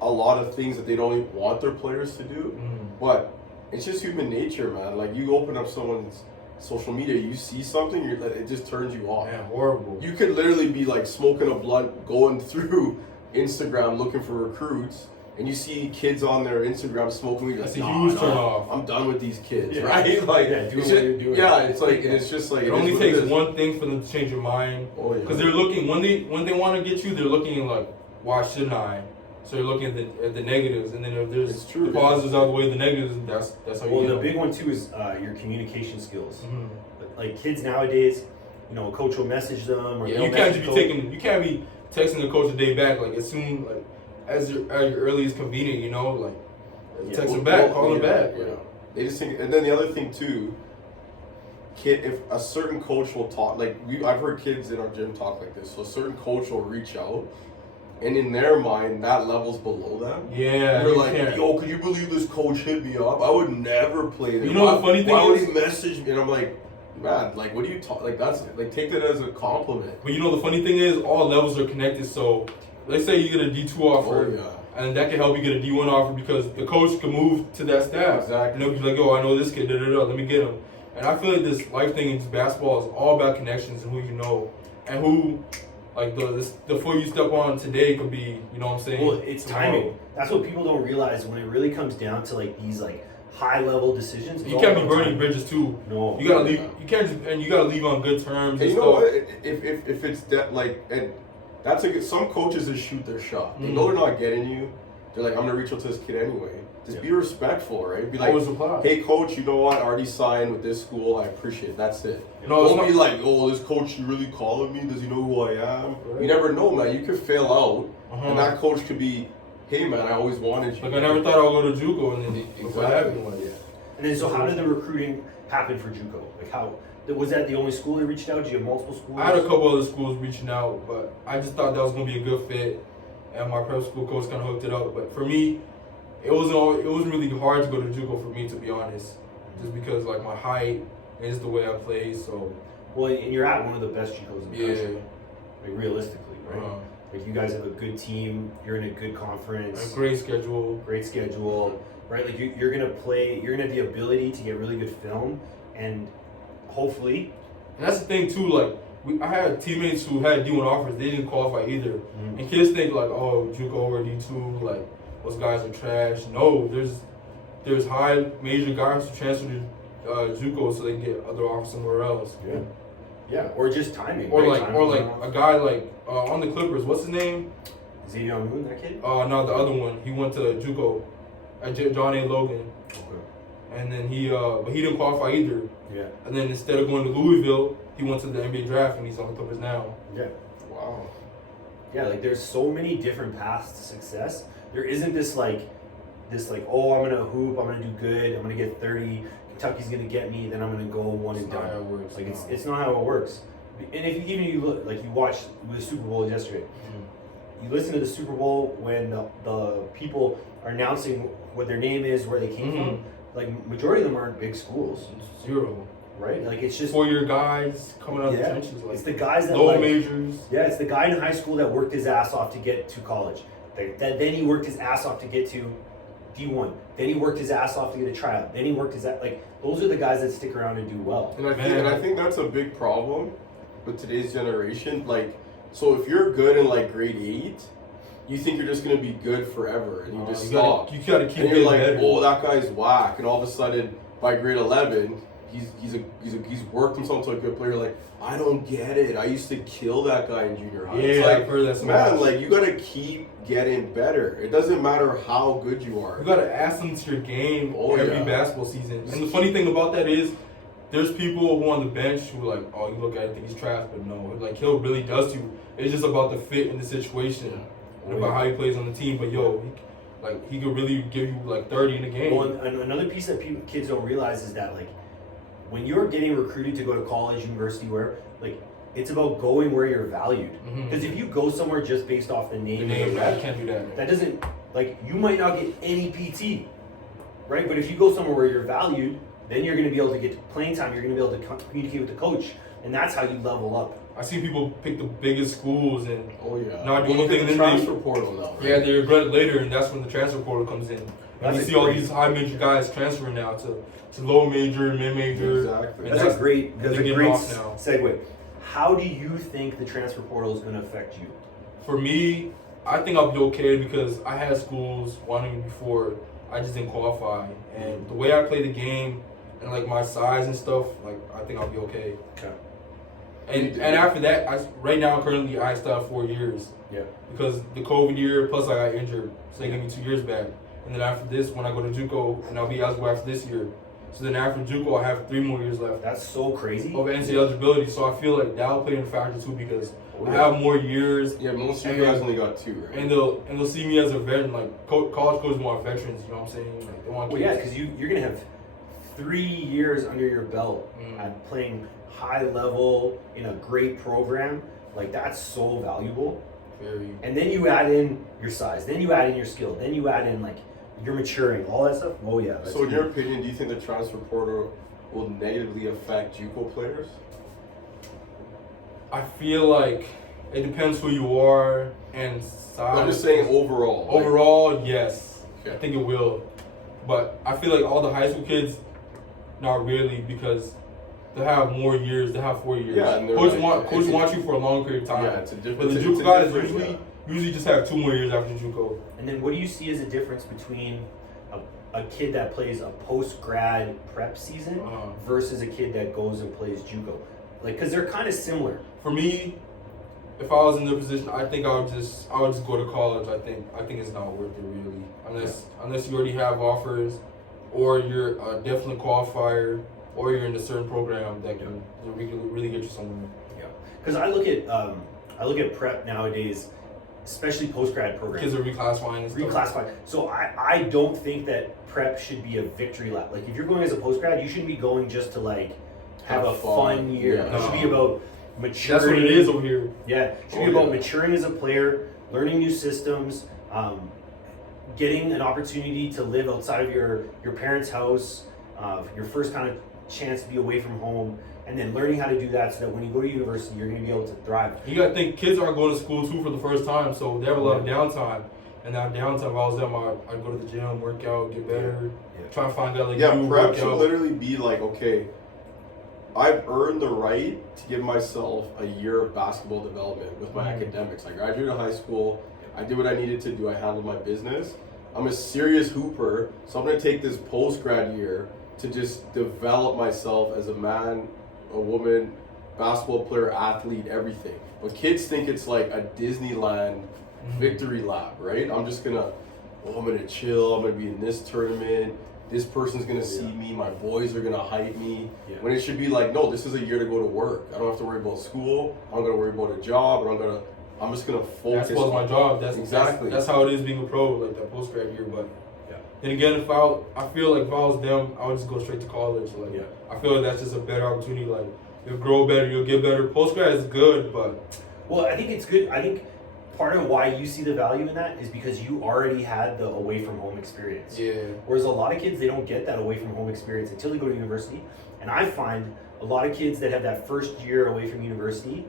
a lot of things that they don't even want their players to do. But it's just human nature, man. Like, you open up someone's social media, you see something, it just turns you off. Man, horrible. You could literally be like smoking a blunt, going through Instagram looking for recruits, and you see kids on their Instagram smoking weed. That's Like, a huge turn off. I'm done with these kids, Yeah. right? Like, Yeah, do it's what just- you're doing. yeah, it's like, and it's just like It is only what takes is. one thing for them to change your mind. Oh, yeah. Because they're looking when they want to get you, they're looking like, why shouldn't I? So they're looking at the negatives, and then if there's It's true, the yeah. positives outweigh the negatives, that's how you Well, get the them. big one too is your communication skills. Mhm. Like kids nowadays, you know, a coach will message them or Yeah, they'll you can't message just be coach. you can't be texting the coach a day back like as soon like at your earliest convenient, you know, like text him back, call him back. Yeah. They just think, and then the other thing too, if a certain coach will talk, like I've heard kids in our gym talk like this. So a certain coach will reach out, and in their mind, that level's below them. Yeah, They're you like, can't. yo, could you believe this coach hit me up? I would never play there. You know the funny thing why would is- he message me? And I'm like, man, like, what do you talk? Like, that's like, take that as a compliment. But you know the funny thing is all levels are connected. So let's say you get a D2 offer. Oh, yeah. And that can help you get a D1 offer because the coach can move to that staff. Exactly. And they'll be like, oh, I know this kid, let me get him. And I feel like this life thing in basketball is all about connections and who you know. And who, like, the foot you step on today could be, you know what I'm saying? Well, it's tomorrow. timing. That's what people don't realize when it really comes down to like these like high level decisions. it's You all can't be about burning timing. bridges too. No. You gotta leave. You can't just, and you gotta leave on good terms. And And you know stuff. what? If it's that, like, and that's a good, some coaches just shoot their shot. They Mhm. know they're not getting you. They're like, I'm gonna reach out to this kid anyway. Just be respectful, right? Be like, Always reply. hey coach, you know what? I already signed with this school. I appreciate it. That's it. No, it's Don't be not- like, oh, this coach, you really calling me? Does he know who I am? Right. You never know, man. You could fail out, Uh-huh. and that coach could be, hey man, I always wanted you. Like I never thought I would go to JUCO, and then look what happened. Like, And then so how did the recruiting happen for JUCO? Like how was that the only school that reached out? Did you have multiple schools? I had a couple other schools reaching out, but I just thought that was gonna be a good fit, and my prep school coach kind of hooked it up. But for me, it wasn't really hard to go to JUCO for me, to be honest, just because like my height and just the way I play. So Well, and you're at one of the best JUCOs in the yeah, country. Like realistically, right? Like you guys have a good team. You're in a good conference. a great schedule. Great schedule, right? Like you're gonna play. You're gonna have the ability to get really good film, and hopefully, And that's the thing too. Like I had teammates who had D1 offers, they didn't qualify either. Mhm. And kids think like, oh, JUCO or D2, like those guys are trash. No, there's high major guys who transfer to JUCO so they can get other offers somewhere else. yeah, or just timing. Or right? like Timing's off. a guy like on the Clippers. What's his name? Xavier Moon, that kid. No, the other one. He went to JUCO at John A. Logan, and then but he didn't qualify either. Yeah. And then instead of going to Louisville, he went to the NBA draft, and he's on the Clippers now. Yeah. Wow. Yeah, like there's so many different paths to success. There isn't this like, oh, I'm gonna hoop, I'm gonna do good, I'm gonna get 30. Kentucky's gonna get me, then I'm gonna go one and It's not done. how it works, Like no. it's not how it works. And if you look, like you watched the Super Bowl yesterday, you listen to the Super Bowl when the people are announcing what their name is, where they came from. Like majority of them aren't big schools, Zero. right? Like it's just 4-year guys coming out of the yeah. trenches. Like It's the guys that low like, majors. yeah, it's the guy in high school that worked his ass off to get to college. That then he worked his ass off to get to D1. Then he worked his ass off to get a tryout. Then he worked his ass, like those are the guys that stick around and do well. And I think that's a big problem with today's generation. Like, so if you're good in like grade 8, you think you're just gonna be good forever, and you just You stop. gotta keep And you're getting like, better. oh, that guy's whack, and all of a sudden by grade 11, he's worked himself to a good player. Like, I don't get it. I used to kill that guy in junior high. It's Yeah, like, I've heard that so man, much. like you gotta keep getting better. It doesn't matter how good you are. You gotta add them to your game every yeah. basketball season. And the funny thing about that is, there's people who on the bench who are like, oh, you look at it, think he's trash, but no, like Hill really does too. It's just about the fit in the situation. and about how he plays on the team. But he could really give you like 30 in a game. Well, and another piece that kids don't realize is that like when you're getting recruited to go to college, university, where like it's about going where you're valued. Because if you go somewhere just based off the name, you can't do that. That doesn't like you might not get any PT, right? But if you go somewhere where you're valued, then you're going to be able to get playing time. You're going to be able to communicate with the coach, and that's how you level up. I see people pick the biggest schools and not do Well, look at anything. the transfer portal now, right? Yeah, they regret it later, and that's when the transfer portal comes in. And you see all these high major guys transferring now to low major, mid major. Exactly. That's a great now. segue. How do you think the transfer portal is going to affect you? For me, I think I'll be okay because I had schools wanting me before. I just didn't qualify, and the way I play the game and like my size and stuff, like I think I'll be okay. Okay. And after that, right now currently I still have 4 years. Yeah. Because the COVID year plus I got injured, so they gave me 2 years back. And then after this, when I go to JUCO, and I'll be eligible after this year. So then after JUCO, I have 3 more years left. That's so crazy. Of NCAA eligibility, so I feel like that'll play in a factor too because I have more years. Yeah, most of you guys only got 2, right? And they'll see me as a veteran. Like college coaches want veterans, you know what I'm saying? Like they want kids. Well, yeah, because you're gonna have 3 years under your belt at playing high level in a great program. Like that's so valuable. Very. And then you add in your size, then you add in your skill, then you add in like you're maturing, all that stuff. Oh yeah. So in your opinion, do you think the transfer portal will negatively affect JUCO players? I feel like it depends who you are and size. I'm just saying overall. Overall, yes. Okay. I think it will. But I feel like all the high school kids, not really, because they have more years. They have 4 years. Yeah, and coach want you for a long period of time. Yeah, it's a different. But the JUCO guys usually just have 2 more years after JUCO. And then what do you see as a difference between a kid that plays a post-grad prep season versus a kid that goes and plays JUCO? Like, because they're kind of similar. For me, if I was in their position, I think I would just go to college. I think it's not worth it really, unless you already have offers, or you're a definite qualifier, or you're in a certain program that can really get you somewhere. Yeah, because I look at prep nowadays, especially post-grad programs. Kids are reclassifying and stuff. Reclassifying. So I don't think that prep should be a victory lap. Like if you're going as a post-grad, you shouldn't be going just to like have a fun year. Yeah. It should be about maturing. That's what it is over here. Yeah, it should be about maturing as a player, learning new systems, getting an opportunity to live outside of your parents' house, your first kind of chance to be away from home, and then learning how to do that so that when you go to university, you're going to be able to thrive. You got to think kids aren't going to school too for the first time, so they have a lot of downtime. And that downtime, if I was them, I'd go to the gym, work out, get better, try to find out like you prep work should out. literally be like, okay, I've earned the right to give myself a year of basketball development with my academics. I graduated high school, I did what I needed to do, I handled my business. I'm a serious hooper, so I'm going to take this post-grad year to just develop myself as a man, a woman, basketball player, athlete, everything. But kids think it's like a Disneyland victory lap, right? I'm just gonna chill, I'm gonna be in this tournament, this person's gonna see me, my boys are gonna hype me. Yeah. When it should be like, no, this is a year to go to work. I don't have to worry about school, I'm gonna worry about a job, or I'm just gonna focus. That's my job. That's exactly. That's how it is being a pro, like that post grad year. But then again, I feel like if I was them, I would just go straight to college. Like I feel like that's just a better opportunity. Like you'll grow better, you'll get better. Post grad is good, but I think it's good. I think part of why you see the value in that is because you already had the away from home experience. Yeah. Whereas a lot of kids, they don't get that away from home experience until they go to university. And I find a lot of kids that have that first year away from university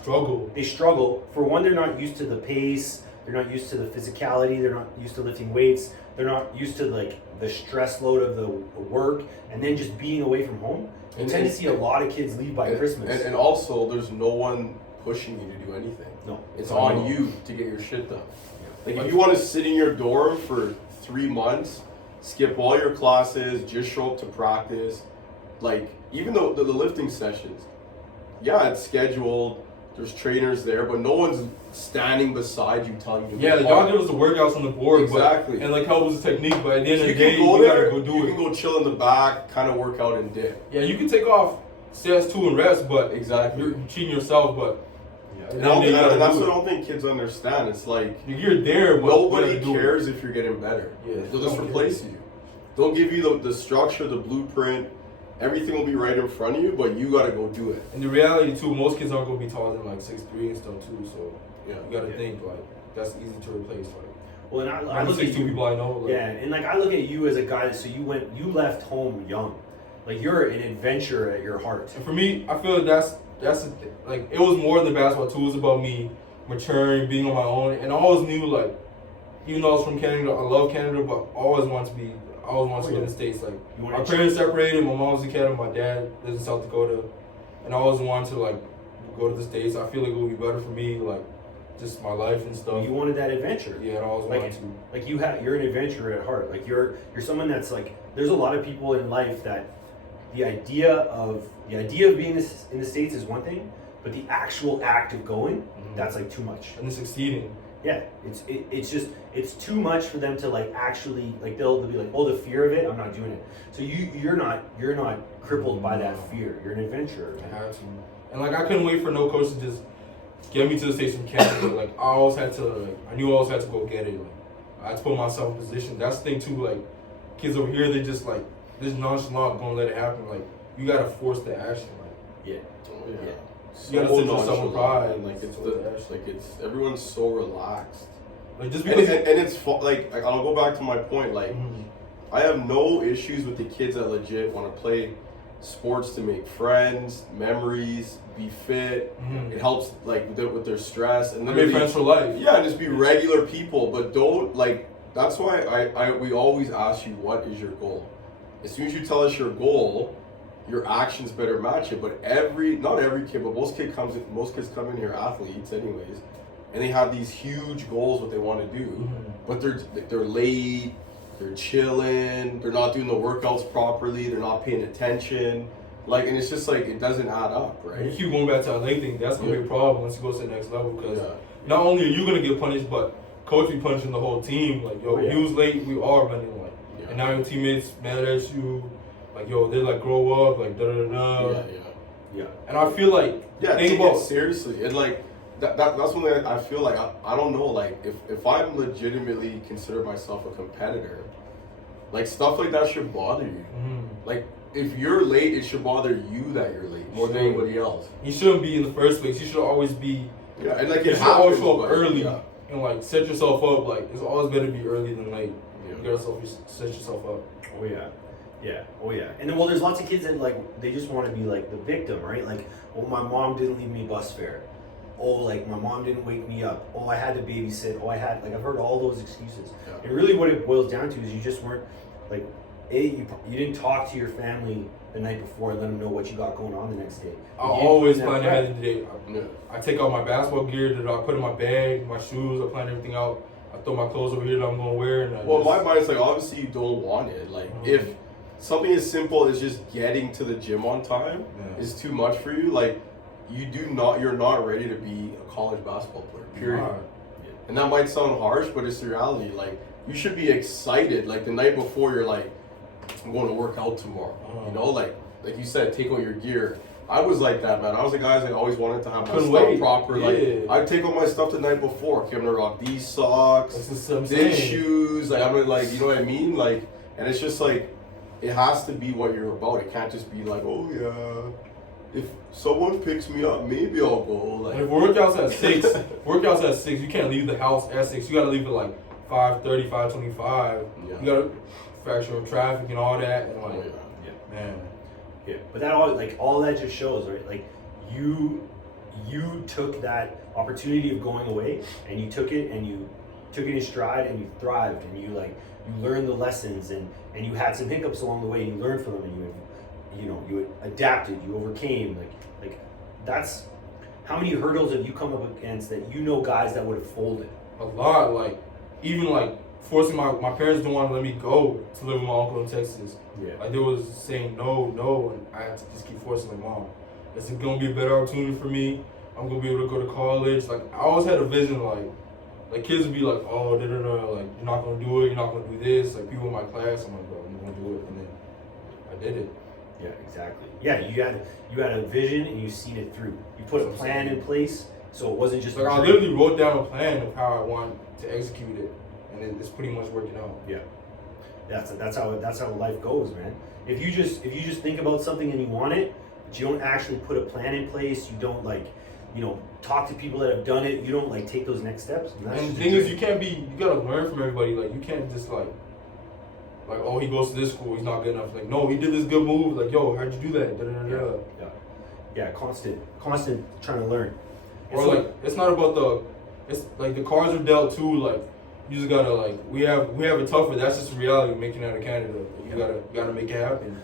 struggle. They struggle. For one, they're not used to the pace. They're not used to the physicality. They're not used to lifting weights. They're not used to like the stress load of the work, and then just being away from home. You tend to see a lot of kids leave by Christmas. And also, there's no one pushing you to do anything. No, it's on you to get your shit done. Like if you want to sit in your dorm for 3 months, skip all your classes, just show up to practice. Like even though the lifting sessions, it's scheduled. There's trainers there, but no one's standing beside you telling you. Yeah, the dog gives us the workouts on the board, exactly, and like helps us the technique. But at the end of the day, you gotta go do it. You can go chill in the back, kind of work out and dip. Yeah, you can take off CS2 and rest, but exactly, you're cheating yourself. But And that's what I don't think kids understand. It's like you're there, but nobody cares if you're getting better. Yeah, they'll just replace you. They'll give you the structure, the blueprint. Everything will be right in front of you, but you gotta go do it. And the reality too, most kids aren't gonna be taller than like 6'3" and stuff too. So Yeah, you gotta think like that's easy to replace. Like, well, and I look at 6'2" you, people I know. Like, yeah, and like I look at you as a guy. So you left home young, like you're an adventurer at your heart. And for me, I feel like that's like it was more than basketball too. It was about me maturing, being on my own, and I always knew like, even though I was from Canada, I love Canada, but I always wanted to live in the States. Like my parents separated, my mom was in Canada, my dad lives in South Dakota, and I always wanted to like go to the States. I feel like it would be better for me, like just my life and stuff. You wanted that adventure. Yeah, and I always wanted to. Like you're an adventurer at heart. Like you're someone that's like, there's a lot of people in life that the idea of being in the States is one thing, but the actual act of going, that's like too much. And succeeding. Yeah, it's too much for them to like actually like they'll be like, oh, the fear of it, I'm not doing it. So you're not crippled by that fear. You're an adventurer. I had to, and like I couldn't wait for no coach to just get me to the States from Canada. Like I always had to, like I knew I always had to go get it. Like I had to put myself in position. That's the thing too. Like kids over here, they just like just nonchalant gonna let it happen. Like you gotta force the action. Like Yeah. Yeah. you gotta sit yourself in pride. And it's everyone's so relaxed. Like just And, because and it's like I'll go back to my point. Like I have no issues with the kids that legit want to play sports to make friends, memories, be fit. It helps like with their stress and make friends for life. Yeah, just be regular people, but don't like. That's why we always ask you, what is your goal? As soon as you tell us your goal, your actions better match it. But not every kid, but most kids come in here athletes anyways, and they have these huge goals what they want to do, but they're late, they're chilling, they're not doing the workouts properly, they're not paying attention, like, and it's just like it doesn't add up, right? You keep going back to LA thing, that's gonna be a problem once you go to the next level because not only are you gonna get punished, but coach be punishing the whole team. Like yo, you was late, we are running like, and now your teammates mad at you. Like yo, they like grow up, like da da da. Yeah. And I feel like take it seriously. And like that's one thing I feel like I don't know. Like if I'm legitimately consider myself a competitor, like stuff like that should bother you. Like if you're late, it should bother you that you're late more than anybody else. You shouldn't be in the first place. You should always be. Yeah, and like you should always show up early and like set yourself up. Like it's always better to be early than late. You gotta set yourself up. Oh yeah. Yeah. Oh yeah. And then there's lots of kids that like they just want to be like the victim, right? Like, oh, my mom didn't leave me bus fare. Oh, like my mom didn't wake me up. Oh, I had to babysit. Oh, I've heard all those excuses. And really, what it boils down to is you just weren't like, you didn't talk to your family the night before and let them know what you got going on the next day. I always plan ahead of the day. I take out my basketball gear that I put in my bag, my shoes. I plan everything out. I throw my clothes over here that I'm gonna wear. And my mind's like, obviously you don't want it. Like if something as simple as just getting to the gym on time is too much for you, like you're not ready to be a college basketball player, period. And that might sound harsh, but it's the reality. Like you should be excited, like the night before you're like, I'm going to work out tomorrow. You know, like you said, take out your gear. I was like that, man. I was the guy that always wanted to have my stuff proper. Like I'd take out my stuff the night before. Okay, I'm gonna rock these socks, these shoes. Like I'm gonna you know what I mean? Like, and it's just like, it has to be what you're about. It can't just be like, oh yeah, if someone picks me up, maybe I'll go. Like if workouts at 6, you can't leave the house at 6. You gotta leave at like 5:30, 5:25. You gotta factor in traffic and all that. And like, man. Yeah, but all that just shows, right? Like you took that opportunity of going away and you took it in stride and you thrived and you learned the lessons and you had some hiccups along the way and you learned from them and you adapted, you overcame. Like that's how many hurdles have you come up against that guys that would have folded? A lot. Like even like forcing my parents didn't want to let me go to live with my uncle in Texas. Like they was saying no, and I had to just keep forcing my mom. It's gonna be a better opportunity for me. I'm gonna be able to go to college. Like I always had a vision, like kids would be like, oh, like you're not gonna do it, you're not gonna do this. Like people in my class, I'm like, bro, I'm gonna do it, and then I did it. Yeah, exactly. Yeah, you had a vision and you seen it through. You put a plan in place So it wasn't just Like I literally wrote down a plan of how I want to execute it, and it's pretty much working out. Yeah, that's how life goes, man. If you just think about something and you want it, but you don't actually put a plan in place, you don't talk to people that have done it, you don't take those next steps. And the thing is, you gotta learn from everybody. Like you can't just like oh, he goes to this school, he's not good enough. Like no, he did this good move. Like yo, how'd you do that? Da, da, da, da. Yeah, constant trying to learn. Or like it's not about it's like the cards are dealt too. Like you just gotta we have it tougher. That's just reality. Making it out of Canada, you gotta make it happen.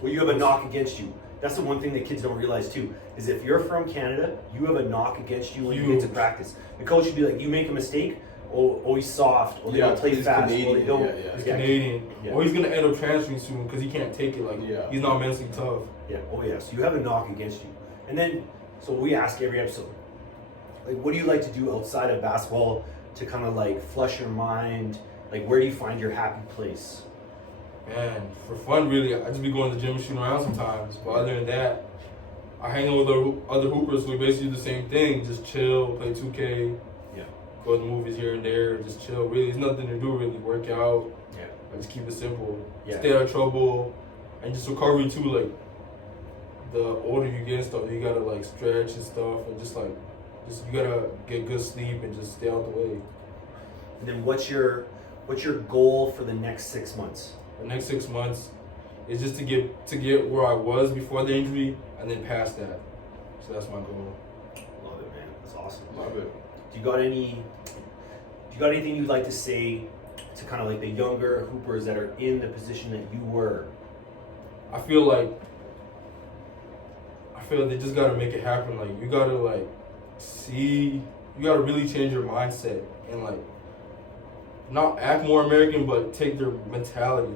Well, you have a knock against you. That's the one thing that kids don't realize too. Is if you're from Canada, you have a knock against you when you get to practice. The coach would be like, you make a mistake, oh he's soft, or they don't play fast, Canadian. or they don't. He's Canadian, or he's gonna end up transferring soon because he can't take it. He's not mentally tough. Yeah. Oh yeah. So you have a knock against you, and then so we ask every episode, what do you like to do outside of basketball to kind of flush your mind? Like, where do you find your happy place? Man, for fun, really, I just be going to the gym and shooting around sometimes. But other than that, I hang out with other hoopers, so we basically do the same thing. Just chill, play 2K, go to the movies here and there, just chill. Really, there's nothing to do, really. Work out. Yeah. I just keep it simple. Yeah. Stay out of trouble. And just recovery, too. The older you get and stuff, you gotta, stretch and stuff. And just you gotta get good sleep and just stay out the way. And then what's your goal for the next 6 months? The next 6 months is just to get where I was before the injury and then past that. So that's my goal. Love it, man. That's awesome. Love it. Do you got anything you'd like to say to kind of the younger hoopers that are in the position that you were? I feel they just gotta make it happen. You gotta you gotta really change your mindset and not act more American, but take their mentality,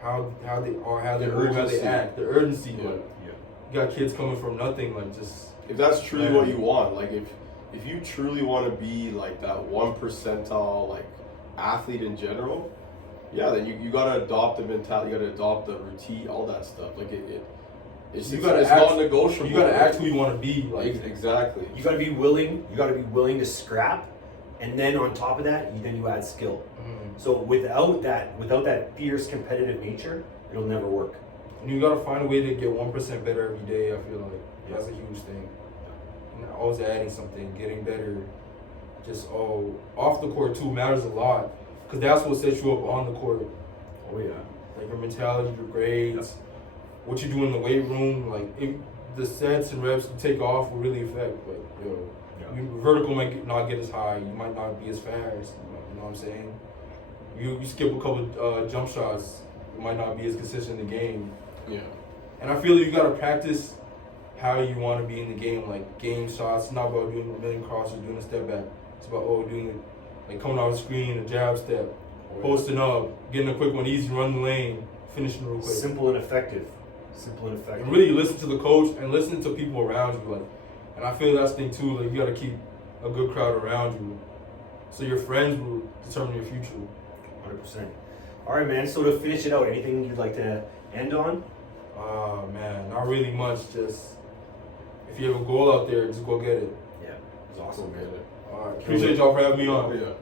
how they are, how they move, how they act, the urgency. You got kids coming from nothing, just. If that's truly what you want, if you truly want to be that 1 percentile athlete in general, then you gotta adopt the mentality, you gotta adopt the routine, all that stuff. It's non-negotiable. You gotta act who you want to be. Exactly. You gotta be willing. You gotta be willing to scrap, and then on top of that, you add skill. Mm-hmm. So without that fierce competitive nature, it'll never work. And you gotta find a way to get 1% better every day. I feel that's a huge thing. And always adding something, getting better. Just off the court too matters a lot, because that's what sets you up on the court. Oh yeah. Your mentality, your grades, what you do in the weight room. If the sets and reps you take off will really affect. Vertical might not get as high. You might not be as fast. You know what I'm saying? You skip a couple jump shots. You might not be as consistent in the game. Yeah. And I feel you gotta practice how you want to be in the game. Game shots. It's not about doing a million crosses, doing a step back. It's about doing coming off the screen, a jab step, posting up, getting a quick one, easy, run the lane, finishing real quick. Simple and effective. And really listen to the coach and listen to people around you. And I feel that's the thing too. You gotta keep a good crowd around you, so your friends will determine your future. 100%. All right, man. So to finish it out, anything you'd like to end on? Man, not really much. Just if you have a goal out there, just go get it. Yeah, it's awesome, man. All right, appreciate y'all for having me on. Yeah.